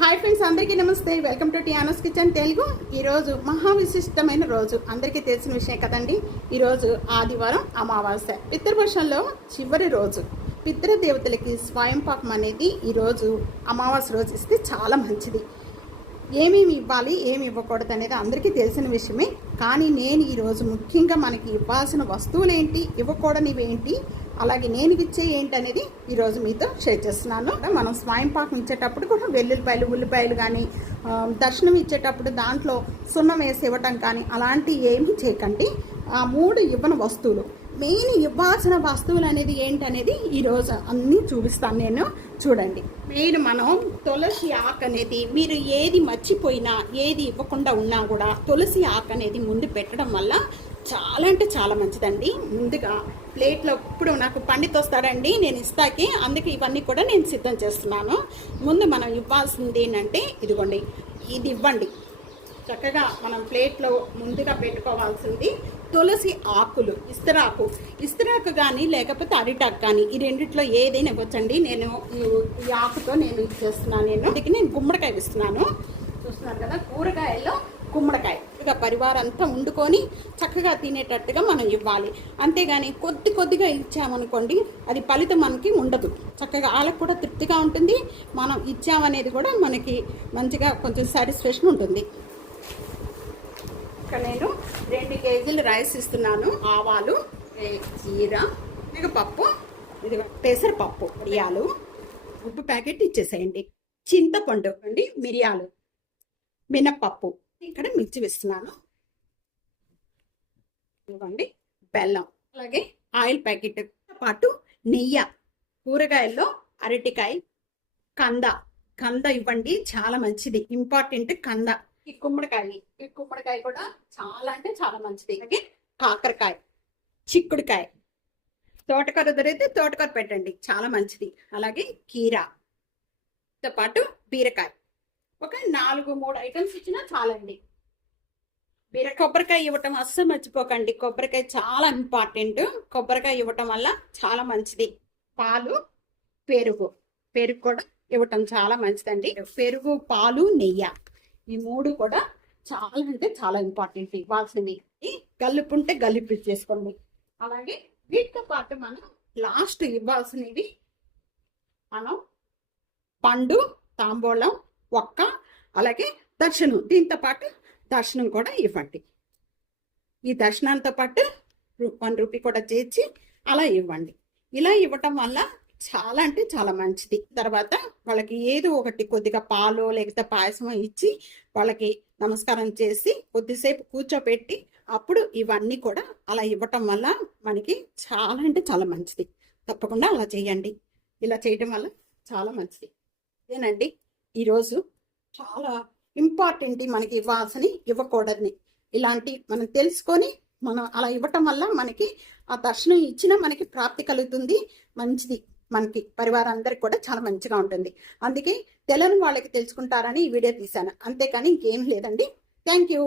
Hi friends అందరికీ నమస్తే. Welcome to Tiano's kitchen Telugu ఈరోజు మహా విశిష్టమైన రోజు. అందరికీ తెలిసిన విషయం కదండి? ఈరోజు ఆదివారం అమావాస్య. పితృపక్షంలో చివరి రోజు. పితృదేవతలకి స్వయం పాకం అనేది ఈరోజు అమావాస్య రోజు ఇస్తే చాలా మంచిది. ఏమేమి ఇవ్వాలి ఏమి ఇవ్వకూడదు అనేది అందరికీ తెలిసిన విషయమే. కానీ నేను ఈరోజు ముఖ్యంగా మనకి ఇవ్వాల్సిన వస్తువులు ఏంటి ఇవ్వకూడనివి ఏంటి అలాగే నేను ఇచ్చే ఏంటనేది ఈరోజు మీతో షేర్ చేస్తున్నాను. మనం స్వయం పాకం ఇచ్చేటప్పుడు కూడా వెల్లుల్లిపాయలు ఉల్లిపాయలు కానీ దర్శనం ఇచ్చేటప్పుడు దాంట్లో సున్నం వేసి ఇవ్వటం కానీ అలాంటివి ఏమీ చేయకండి. ఆ మూడు ఇవ్వని వస్తువులు మెయిన్ ఇవ్వాల్సిన వస్తువులు అనేది ఏంటనేది ఈరోజు అన్నీ చూపిస్తాను నేను. చూడండి. మెయిన్ మనం తులసి ఆకు అనేది మీరు ఏది మర్చిపోయినా ఏది ఇవ్వకుండా ఉన్నా కూడా తులసి ఆకు అనేది ముందు పెట్టడం వల్ల చాలా అంటే చాలా మంచిదండి. ముందుగా ప్లేట్లో ఇప్పుడు నాకు పండిత్ వస్తాడండి నేను ఇస్తాకి అందుకే ఇవన్నీ కూడా నేను సిద్ధం చేస్తున్నాను. ముందు మనం ఇవ్వాల్సింది ఏంటంటే ఇదిగోండి ఇది ఇవ్వండి. చక్కగా మనం ప్లేట్లో ముందుగా పెట్టుకోవాల్సింది తులసి ఆకులు ఇస్తరాకు. ఇస్తరాకు కానీ లేకపోతే అరిటాకు కానీ ఈ రెండిట్లో ఏదైనా ఇవ్వచ్చండి. నేను ఈ- ఈ ఆకుతో నేను ఇచ్చేస్తున్నాను నేను. అందుకే నేను గుమ్మడికాయ ఇస్తున్నాను. చూస్తున్నారు కదా కూరగాయల్లో గుమ్మడికాయ. ఇక పరివారం అంతా వండుకొని చక్కగా తినేటట్టుగా మనం ఇవ్వాలి. అంతేగాని కొద్ది కొద్దిగా ఇచ్చామనుకోండి అది ఫలితం మనకి ఉండదు. చక్కగా వాళ్ళకి కూడా తృప్తిగా ఉంటుంది. మనం ఇచ్చామనేది కూడా మనకి మంచిగా కొంచెం సాటిస్ఫాక్షన్ ఉంటుంది. ఇక్కడ నేను రెండు కేజీలు రైస్ ఇస్తున్నాను. ఆవాలు ఏ, జీర ఇక పప్పు ఇది పెసరపప్పు మిరియాలు. ఉప్పు ప్యాకెట్ ఇచ్చేసేయండి. చింతపండు అండి మిరియాలు మినప్పప్పు ఇక్కడ మిర్చి వేస్తున్నాను. ఇవ్వండి బెల్లం. అలాగే ఆయిల్ ప్యాకెట్. పాటు నెయ్యి కూరగాయల్లో అరటికాయ కంద. కంద ఇవ్వండి చాలా మంచిది. ఇంపార్టెంట్ కంద. ఈ గుమ్మడికాయ ఈ గుమ్మడికాయ కూడా చాలా అంటే చాలా మంచిది. కాకరకాయ చిక్కుడుకాయ. తోటకూర దొరికితే తోటకూర పెట్టండి చాలా మంచిది. అలాగే కీరాతో పాటు బీరకాయ. ఒక నాలుగు మూడు ఐటమ్స్ ఇచ్చినా చాలండి. బీర కొబ్బరికాయ ఇవ్వటం అస్సలు మర్చిపోకండి. కొబ్బరికాయ చాలా ఇంపార్టెంట్ కొబ్బరికాయ ఇవ్వటం వల్ల చాలా మంచిది. పాలు పెరుగు. పెరుగు కూడా ఇవ్వటం చాలా మంచిదండి. పెరుగు పాలు నెయ్యి. ఈ మూడు కూడా చాలా అంటే చాలా ఇంపార్టెంట్ ఇవ్వాల్సింది ఈ గల్లుపు ఉంటే గల్లుపు చేసుకోండి అలాగే వీటితో పాటు మనం లాస్ట్ ఇవ్వాల్సినవి మనం పండు తాంబూలం ఒక్క అలాగే దర్శనం. దీంతో పాటు దర్శనం కూడా ఇవ్వండి. ఈ దర్శనంతో పాటు వన్ రూపీ కూడా చేర్చి అలా ఇవ్వండి. ఇలా ఇవ్వటం వల్ల చాలా అంటే చాలా మంచిది. తర్వాత వాళ్ళకి ఏదో ఒకటి కొద్దిగా పాలు లేకపోతే పాయసం ఇచ్చి వాళ్ళకి నమస్కారం చేసి కొద్దిసేపు కూర్చోపెట్టి అప్పుడు ఇవన్నీ కూడా అలా ఇవ్వటం వల్ల మనకి చాలా అంటే చాలా మంచిది. తప్పకుండా అలా చేయండి. ఇలా చేయటం వల్ల చాలా మంచిది. ఇదేనండి. ఈరోజు చాలా ఇంపార్టెంట్ మనకి ఇవ్వాల్సిని ఇవ్వకూడదని ఇలాంటి మనం తెలుసుకొని మనం అలా ఇవ్వటం వల్ల మనకి ఆ దర్శనం ఇచ్చినా మనకి ప్రాప్తి కలుగుతుంది. మంచిది. మనకి పరివారం అందరికి కూడా చాలా మంచిగా ఉంటుంది. అందుకే తెలియని వాళ్ళకి తెలుసుకుంటారని ఈ వీడియో తీశాను. అంతేకాని ఇంకేం లేదండి. Thank you.